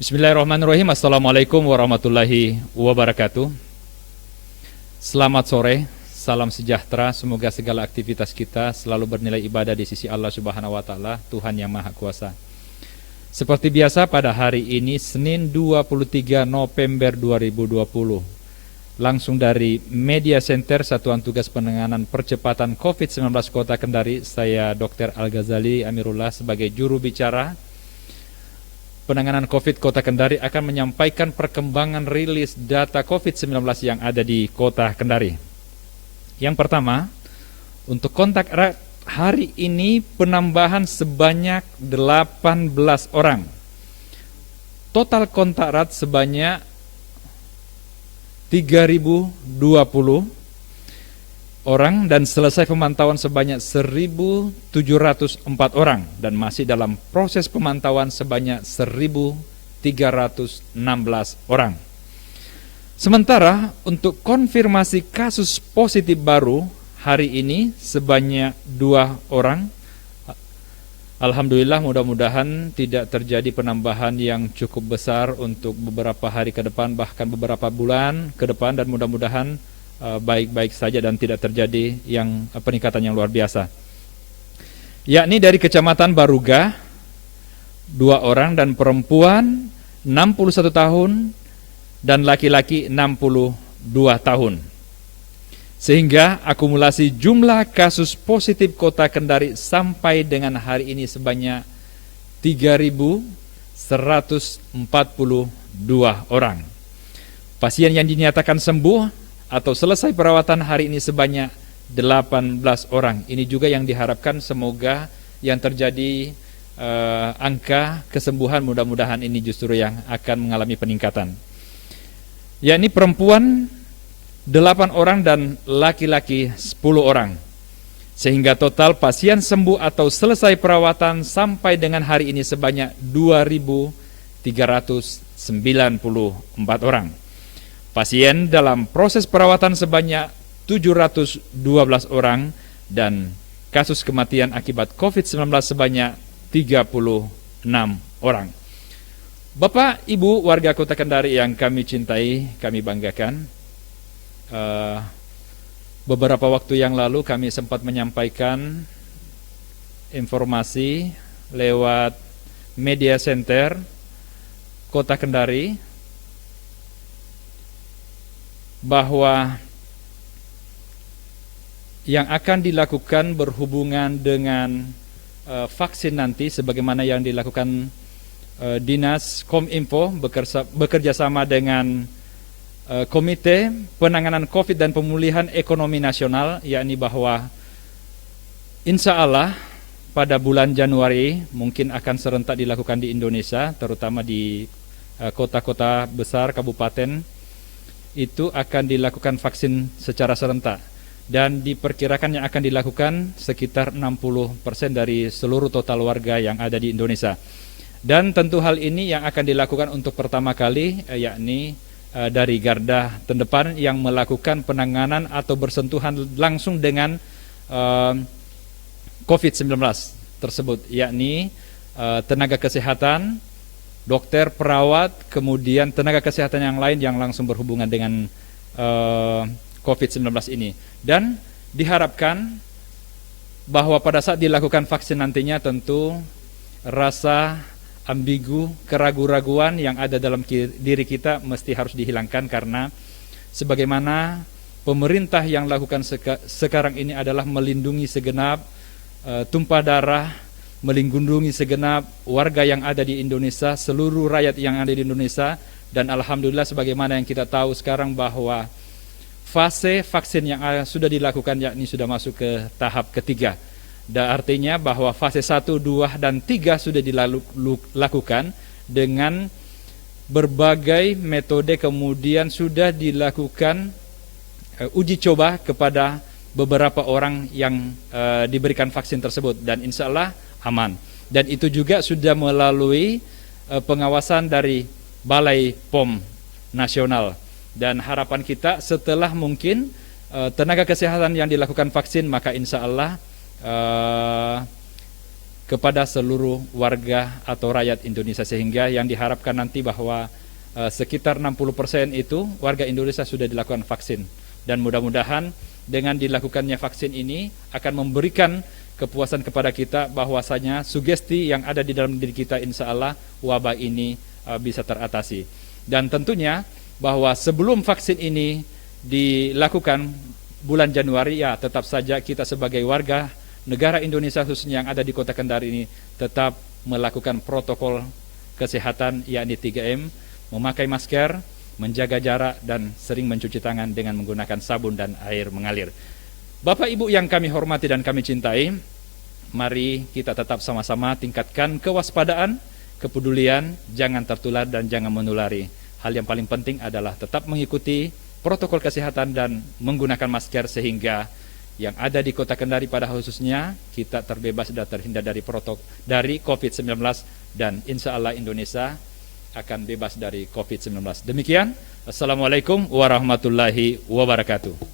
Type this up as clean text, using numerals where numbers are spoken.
Bismillahirrahmanirrahim. Assalamualaikum warahmatullahi wabarakatuh. Selamat sore, salam sejahtera. Semoga segala aktivitas kita selalu bernilai ibadah di sisi Allah Subhanahu wa taala, Tuhan yang Maha Kuasa. Seperti biasa pada hari ini Senin 23 November 2020, langsung dari Media Center Satuan Tugas Penanganan Percepatan COVID-19 Kota Kendari, saya Dr. Al-Ghazali Amirullah sebagai juru bicara penanganan COVID Kota Kendari akan menyampaikan perkembangan rilis data COVID-19 yang ada di Kota Kendari. Yang pertama, untuk kontak erat hari ini penambahan sebanyak 18 orang. Total kontak erat sebanyak 3.020 orang dan selesai pemantauan sebanyak 1.704 orang dan masih dalam proses pemantauan sebanyak 1.316 orang. Sementara untuk konfirmasi kasus positif baru hari ini sebanyak 2 orang. Alhamdulillah, mudah-mudahan tidak terjadi penambahan yang cukup besar untuk beberapa hari ke depan, bahkan beberapa bulan ke depan, dan mudah-mudahan baik-baik saja dan tidak terjadi yang peningkatan yang luar biasa. Yakni dari Kecamatan Baruga 2 orang dan perempuan 61 tahun dan laki-laki 62 tahun. Sehingga akumulasi jumlah kasus positif Kota Kendari sampai dengan hari ini sebanyak 3.142 orang. Pasien yang dinyatakan sembuh atau selesai perawatan hari ini sebanyak 18 orang. Ini juga yang diharapkan, semoga yang terjadi angka kesembuhan mudah-mudahan ini justru yang akan mengalami peningkatan. Yakni perempuan 8 orang dan laki-laki 10 orang. Sehingga total pasien sembuh atau selesai perawatan sampai dengan hari ini sebanyak 2.394 orang. Pasien dalam proses perawatan sebanyak 712 orang dan kasus kematian akibat COVID-19 sebanyak 36 orang. Bapak, Ibu, warga Kota Kendari yang kami cintai, kami banggakan, beberapa waktu yang lalu kami sempat menyampaikan informasi lewat Media Center Kota Kendari bahwa yang akan dilakukan berhubungan dengan vaksin nanti, sebagaimana yang dilakukan Dinas Kominfo bekerja sama dengan Komite Penanganan COVID dan Pemulihan Ekonomi Nasional, yakni bahwa insya Allah pada bulan Januari mungkin akan serentak dilakukan di Indonesia, terutama di kota-kota besar, kabupaten, itu akan dilakukan vaksin secara serentak dan diperkirakan yang akan dilakukan sekitar 60% dari seluruh total warga yang ada di Indonesia. Dan tentu hal ini yang akan dilakukan untuk pertama kali yakni dari garda terdepan yang melakukan penanganan atau bersentuhan langsung dengan COVID-19 tersebut, yakni tenaga kesehatan, dokter, perawat, kemudian tenaga kesehatan yang lain yang langsung berhubungan dengan COVID-19 ini. Dan diharapkan bahwa pada saat dilakukan vaksin nantinya tentu rasa ambigu, keraguan-raguan yang ada dalam diri kita mesti harus dihilangkan, karena sebagaimana pemerintah yang lakukan sekarang ini adalah melindungi segenap tumpah darah, melindungi segenap warga yang ada di Indonesia, seluruh rakyat yang ada di Indonesia. Dan alhamdulillah sebagaimana yang kita tahu sekarang bahwa fase vaksin yang sudah dilakukan yakni sudah masuk ke tahap ketiga. Dan artinya bahwa fase 1, 2, dan 3 sudah dilakukan dengan berbagai metode, kemudian sudah dilakukan uji coba kepada beberapa orang yang diberikan vaksin tersebut, dan insya Allah aman. Dan itu juga sudah melalui pengawasan dari Balai POM Nasional. Dan harapan kita setelah mungkin tenaga kesehatan yang dilakukan vaksin, maka insya Allah kepada seluruh warga atau rakyat Indonesia, sehingga yang diharapkan nanti bahwa sekitar 60% itu warga Indonesia sudah dilakukan vaksin, dan mudah-mudahan dengan dilakukannya vaksin ini akan memberikan kepuasan kepada kita bahwasanya sugesti yang ada di dalam diri kita, insya Allah wabah ini bisa teratasi. Dan tentunya bahwa sebelum vaksin ini dilakukan bulan Januari, ya tetap saja kita sebagai warga negara Indonesia khususnya yang ada di Kota Kendari ini tetap melakukan protokol kesehatan, yakni 3M, memakai masker, menjaga jarak, dan sering mencuci tangan dengan menggunakan sabun dan air mengalir. Bapak Ibu yang kami hormati dan kami cintai, mari kita tetap sama-sama tingkatkan kewaspadaan, kepedulian, jangan tertular dan jangan menulari. Hal yang paling penting adalah tetap mengikuti protokol kesehatan dan menggunakan masker, sehingga yang ada di Kota Kendari pada khususnya kita terbebas dan terhindar dari COVID-19, dan insya Allah Indonesia akan bebas dari COVID-19. Demikian, Assalamualaikum warahmatullahi wabarakatuh.